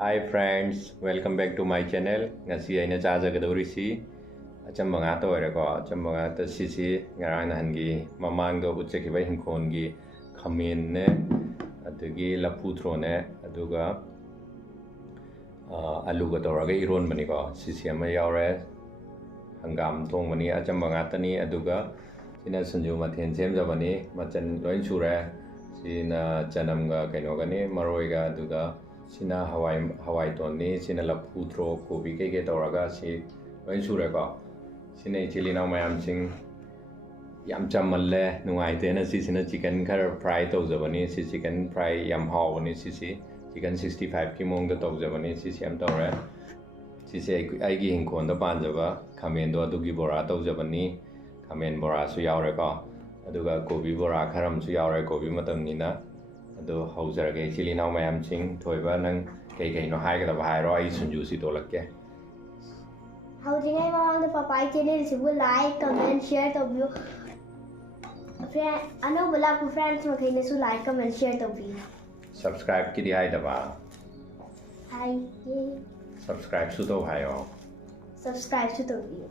Hi friends, welcome back to my channel. Ngasi aina chajagadori si achamba nga to oireko achamba nga ta si ngarang nahangi mamang do utchekiba hinkon gi khamen ne adagi lapu thro ne aduga alu ga toraga iron bani ko si ama yaure hangam tong mani achamba nga tani aduga sina sanju mathen sem jabani machan loin sure sina chanam ga kaino gani maroi ga aduga sina hawai tonni sina lapu thro kobi ke toraga si loin sure ko sina chili na mayam sing yam chamalle nungai te na si sina chicken khar fry to jabani si chicken fry yam hawani si chicken 65 ki mong da to jabani si am tore si ai gi hinkon da pan jaba khamen do adugi bora to jabani khamen bora su yaure ko aduga kobi bora kharam su yaure kobi matam ni na ado haujarage chili na mayam sing thoiba nang kai no hai ga ba hai ro ai sunju si to lakke Howdy everyone, the Papai channel is like, comment, share the view. Friend, I know black friends making so like, comment, share the view. Subscribe ki di hai da ba Hi, subscribe su to hai o subscribe to the view.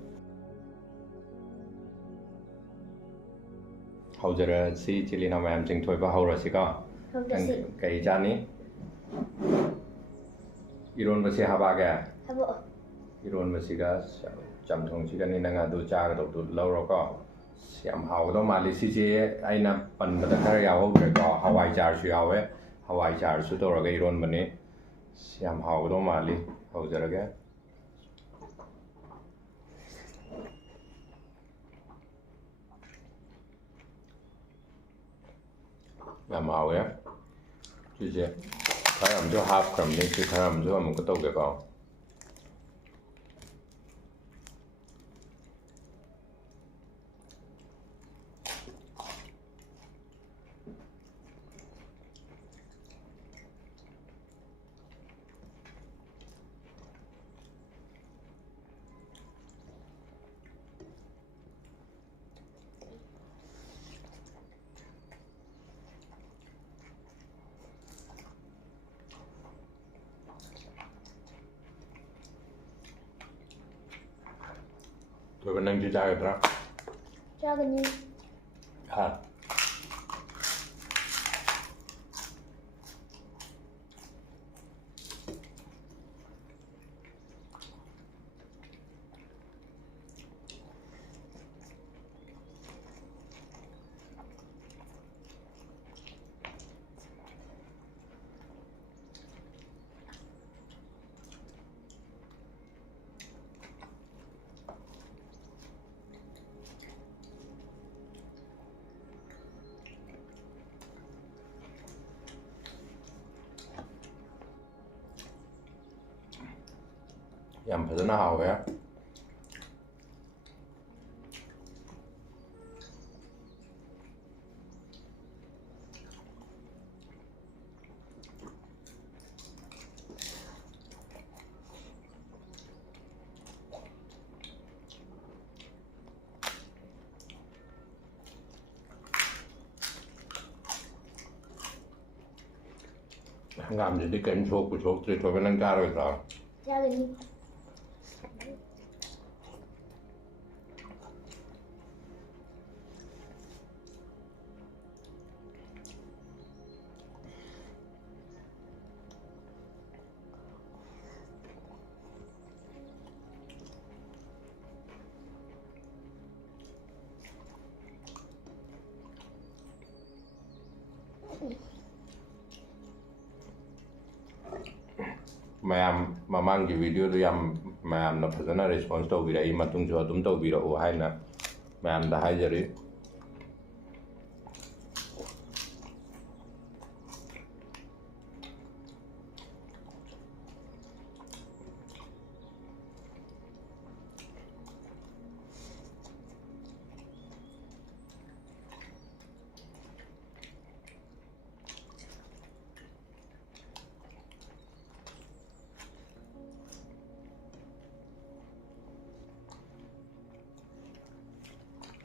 haujara si chili na mayam sing thoiba haura si ka kai jani iron ba si haba ga Habo. iron ba si ga cham thong si ga ni na nga du cha ga do lau ro ko siam hau do mali si je aina pan da khar ya ho re ko hawai jar su yawe hawai jar su to ro ga iron bani siam hau do mali haujara ga làm màu á chứ gì phải làm cho half cầm đi chứ phải làm cho một cái tô cái con tôi vẫn đang chưa chơi được đó Cho cái gì? hả yam fazana hawa ya làm gì đi kèm số thì tôi vẫn đang ra rồi sao Cho cái gì? mayam mamang ki video do yam mayam na phazana response to bira I matung jo adum to bira o hai na mayam da hai jari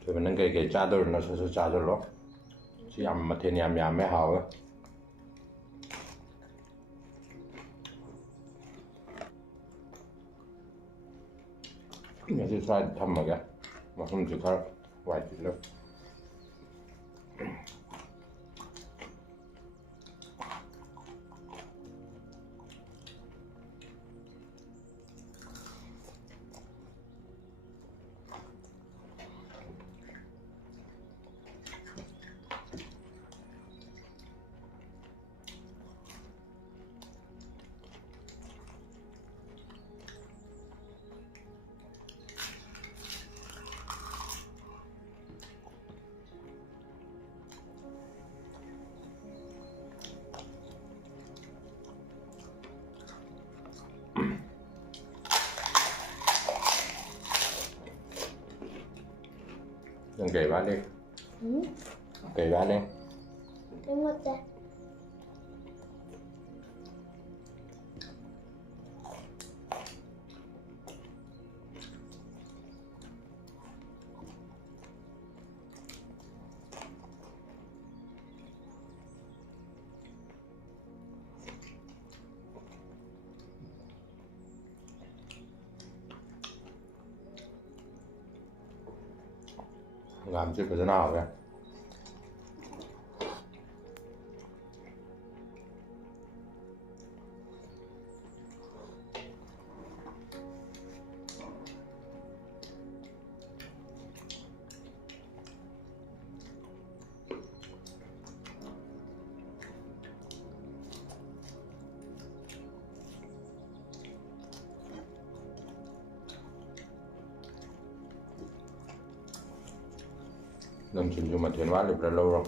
tôi vẫn đang cái cha tôi nó sẽ cha tôi lo chỉ yam mà thêm yam yam mới hào á ꯉꯁꯤ ꯁ꯭ꯋꯥꯏꯗ ꯊꯝꯃꯒꯦ ꯃꯐꯝꯁꯨ ꯈꯔ ꯋꯥꯏ ꯆꯤꯜꯂꯦ Yang gầy bán đi. Gầy bán đi. Đúng rồi cha. Làm chứ phải thế nào kìa. Nâng chừng cho mà thuyền bán được rất lâu rồi.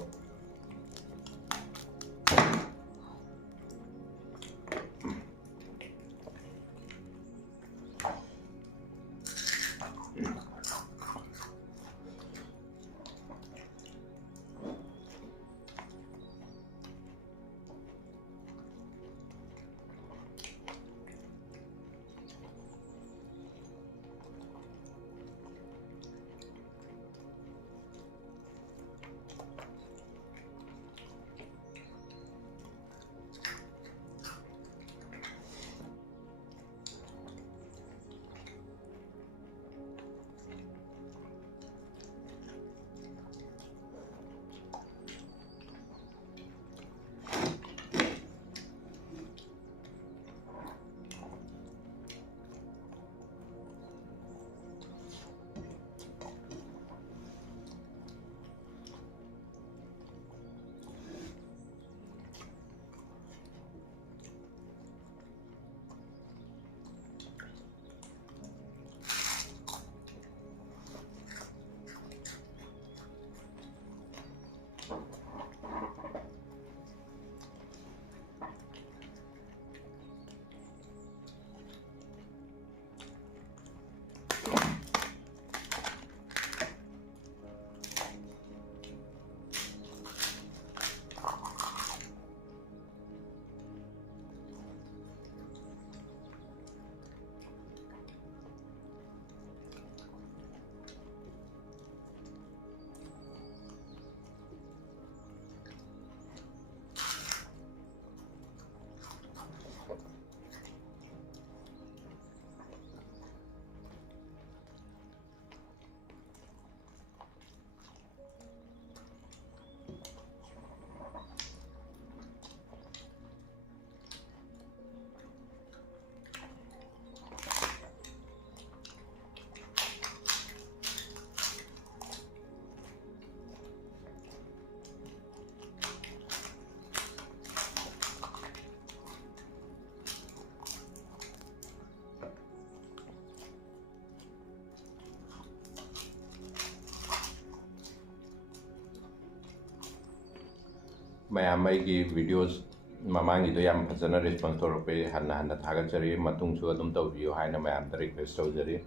Maya maigi videos mamangi do yam phajana response torope hanna thagachari matung chu adum tawbiyo haina mayam da request tawjari.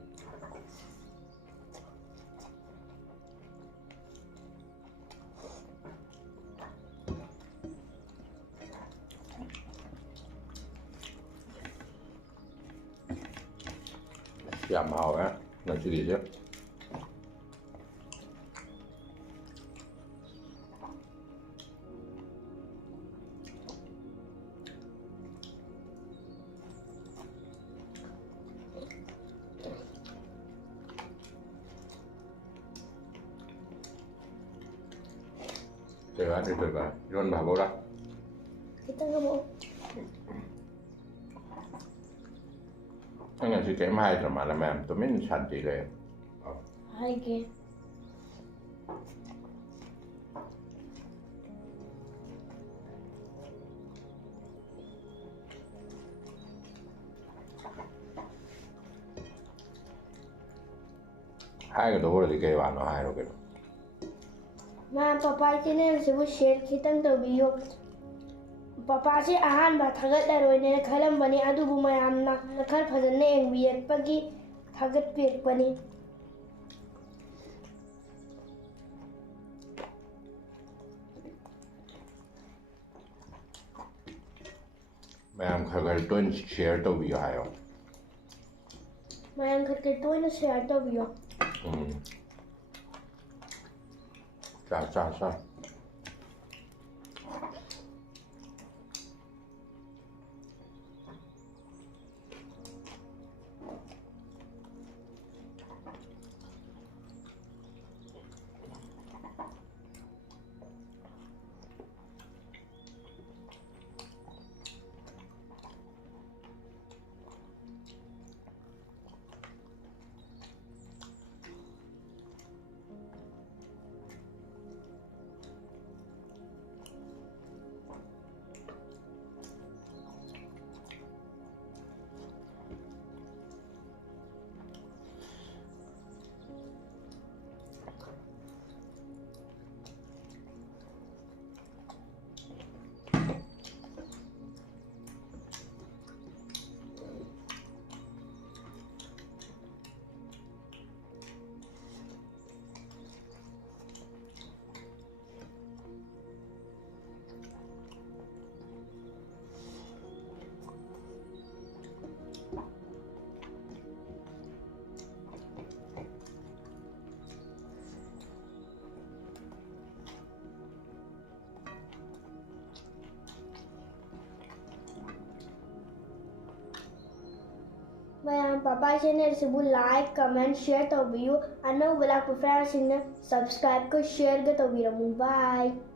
Yam hawa ngasidi je. 제가 드릴까? 이런 봐보라. Kita nggak mau. 그냥 지금 하이드라 말하면 또 맨 샷지래. Hai ke. 하이가 더 오래 되게 와너 하이로 그래. Ma papa channel se bu share khitang to video. Papa se ahan ba thagat la roi ne khalam bani adu bu mayam na khal phajan ne eng biet pagi thagat pek bani. mayam khagal ton share to video hayo. Mayam khat ke toy na share to video. 자. Mayam papa channel se bu like, comment, share to video. Ano wala ko friends ne subscribe ko share ga to video. Bye.